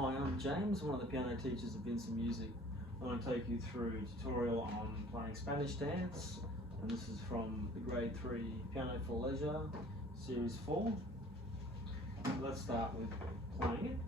Hi, I'm James, one of the piano teachers at Vincent Music. I want to take you through a tutorial on playing Spanish dance, and this is from the Grade 3 Piano for Leisure, Series 4. So let's start with playing it.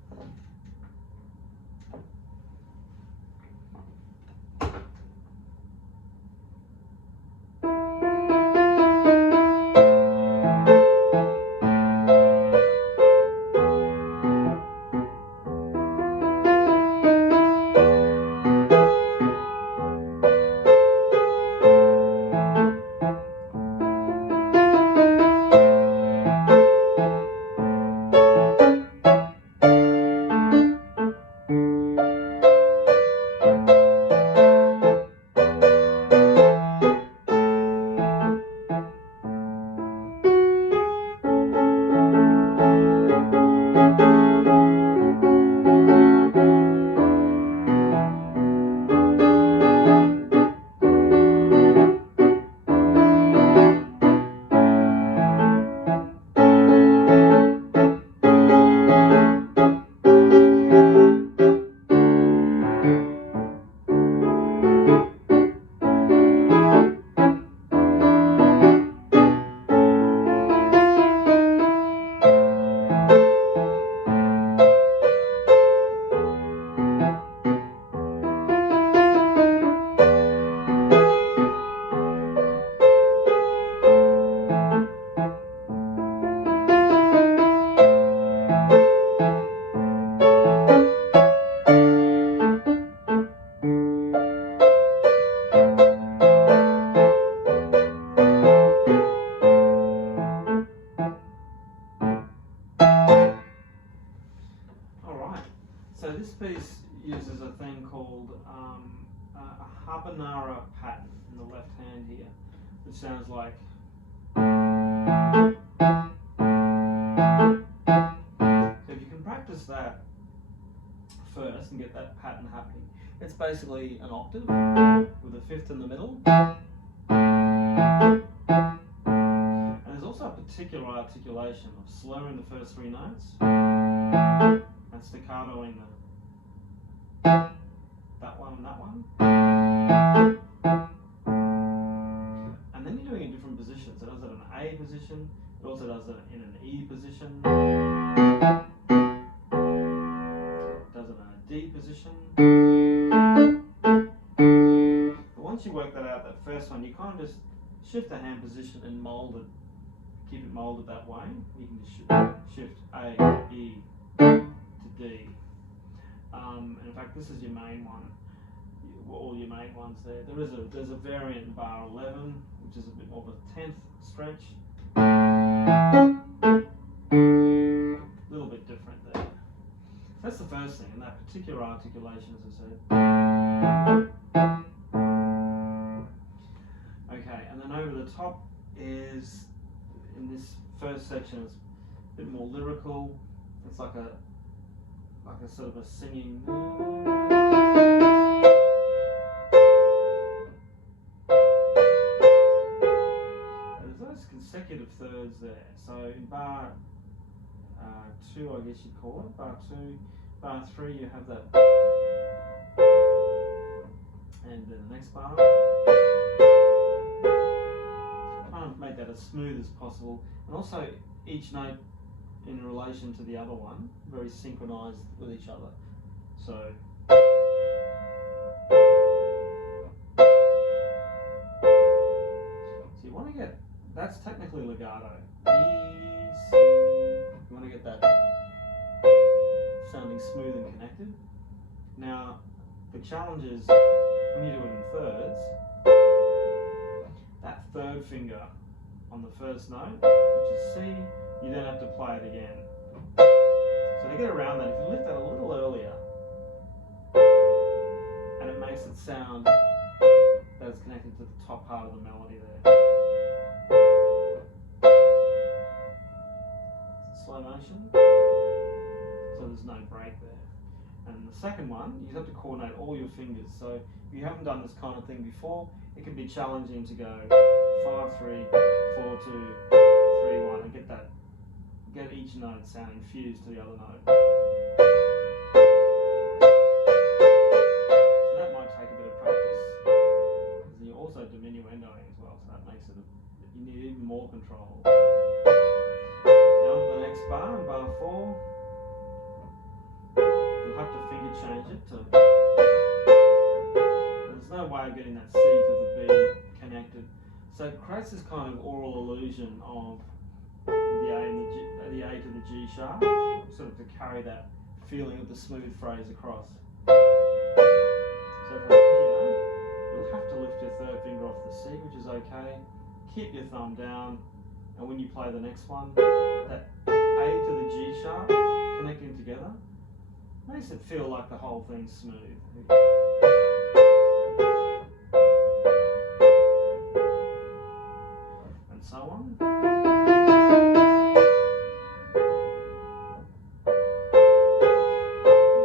So this piece uses a thing called a habanera pattern in the left hand here, which sounds like. So if you can practice that first and get that pattern happening, it's basically an octave with a fifth in the middle. And there's also a particular articulation of slurring the first three notes and staccatoing that one and that one. And then you're doing it in different positions. It does it in an A position, it also does it in an E position, it does it in a D position. But once you work that out, that first one, you kind of just shift the hand position and mold it, keep it molded that way. You can just shift A, E to D. And in fact, this is your main one, all your main ones there. There's a variant in bar 11, which is a bit more of a 10th stretch. A little bit different there. That's the first thing, and that particular articulation, as I said. Okay, and then over the top is, in this first section, it's a bit more lyrical. It's like a sort of a singing. There's those consecutive thirds there. So in bar 2, I guess you'd call it, bar 2, bar 3, you have that, and then the next bar. Try and make that as smooth as possible, and also each note in relation to the other one, very synchronized with each other. So you want to get, that's technically legato. E, C, you want to get that sounding smooth and connected. Now, the challenge is when you do it in thirds, that third finger on the first note, which is C, you then have to play it again. So to get around that, if you lift that a little earlier, and it makes it sound that it's connected to the top part of the melody there. It's slow motion, so there's no break there. And the second one, you have to coordinate all your fingers. So if you haven't done this kind of thing before, it can be challenging to go 5-3, 4-2, 3-1, and get each note sounding fused to the other note. have to finger change it to. There's no way of getting that C to the B connected. So it creates this kind of oral illusion of the A and the A to the G sharp, sort of to carry that feeling of the smooth phrase across. So from here, you'll have to lift your third finger off the C, which is okay. Keep your thumb down, and when you play the next one, that A to the G sharp connecting together makes it feel like the whole thing's smooth. And so on.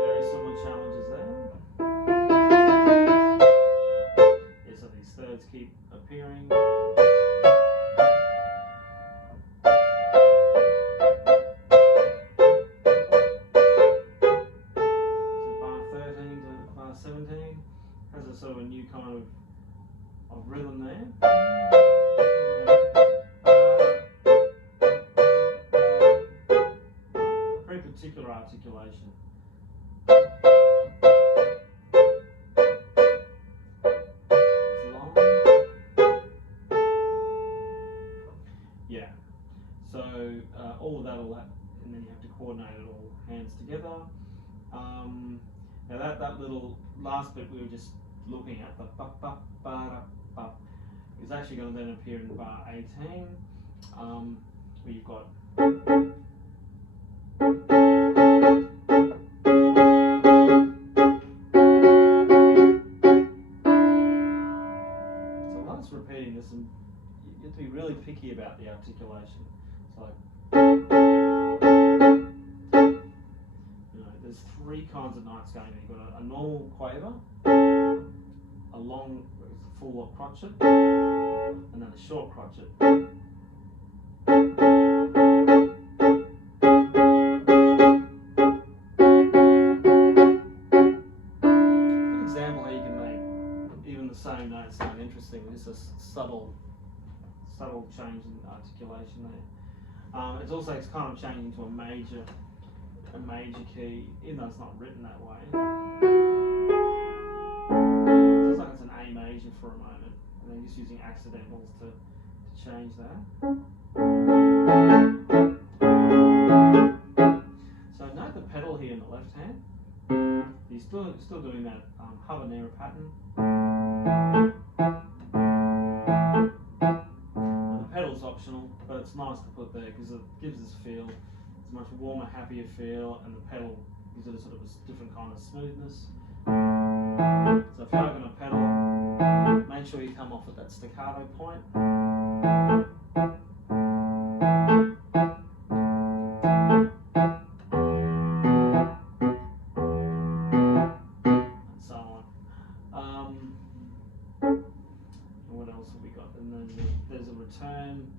Very similar challenges there. Yeah, so these thirds keep appearing. Has a sort of a new kind of rhythm there. Very particular articulation. It's long. Yeah. So all of that, and then you have to coordinate it all hands together. Now that little last bit we were just looking at, the ba ba ba da ba, is actually going to then appear in bar 18, where you've got. So while it's repeating this, and you have to be really picky about the articulation. It's like. There's three kinds of notes going in. You've got a normal quaver, a long full crotchet, and then a short crotchet. Good example how you can make even the same note sound interesting. There's a subtle change in articulation there. It's also kind of changing to a major key, even though it's not written that way. It's like it's an A major for a moment, and then just using accidentals to change that. So note the pedal here in the left hand. You're still doing that habanero pattern. And the pedal's optional, but it's nice to put there because it gives this feel. It's a much warmer, happier feel, and the pedal gives it a sort of a different kind of smoothness. So if you're going to pedal, make sure you come off at that staccato point. And so on. What else have we got? And then there's a return.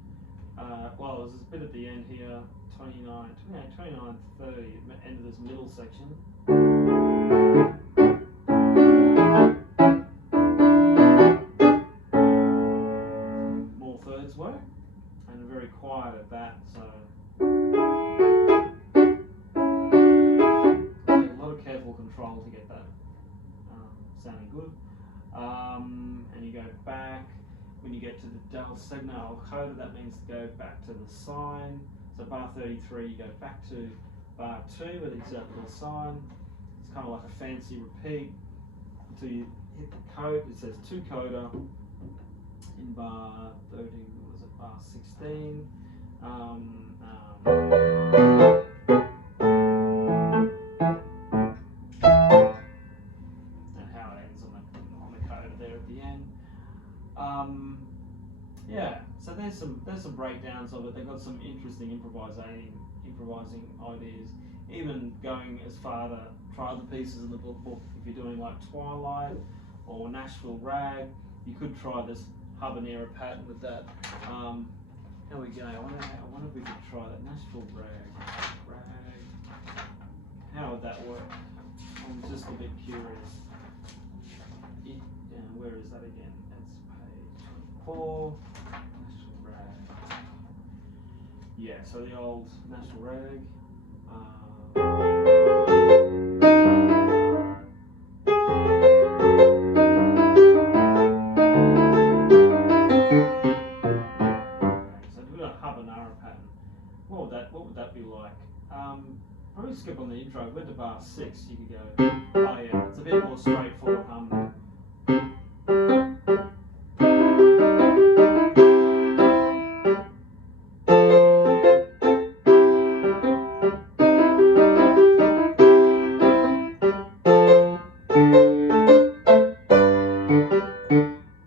Well, there's this bit at the end here. 29, 30, end of this middle section. More thirds work, and very quiet at that, so take a lot of careful control to get that sounding good. And you go back, when you get to the del segna al coda, that means to go back to the sign. So bar 33, you go back to bar 2 where there's that little sign. It's kind of like a fancy repeat until you hit the code. It says 2 coda in bar 30, what was it, bar 16. And how it ends on the coda there at the end. Yeah, so there's some breakdowns of it. They've got some interesting improvising ideas. Even going as far to try the pieces in the book. If you're doing like Twilight or Nashville Rag, you could try this habanero pattern with that. Here we go. I wonder if we could try that Nashville Rag. How would that work? I'm just a bit curious. Where is that again? That's page 24. National Rag. Yeah, so the old National Rag. intro, went to bar 6, you could go, oh yeah, it's a bit more straightforward harmony.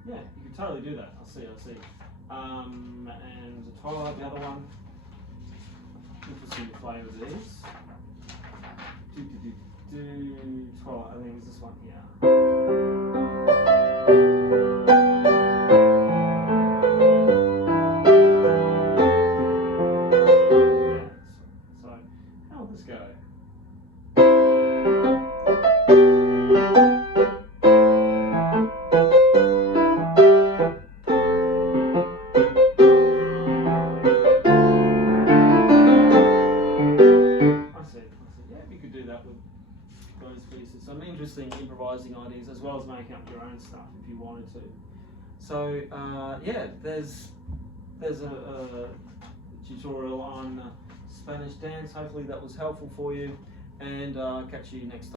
Yeah, you could totally do that. I see. And the Twilight, the other one. Interesting flavours these. Twilight, I think it's this one here. Yeah, so how will this go? Yeah, you could do that with those pieces. Some interesting improvising ideas as well as making up your own stuff if you wanted to. So yeah, there's a tutorial on Spanish dance. Hopefully that was helpful for you, and catch you next time.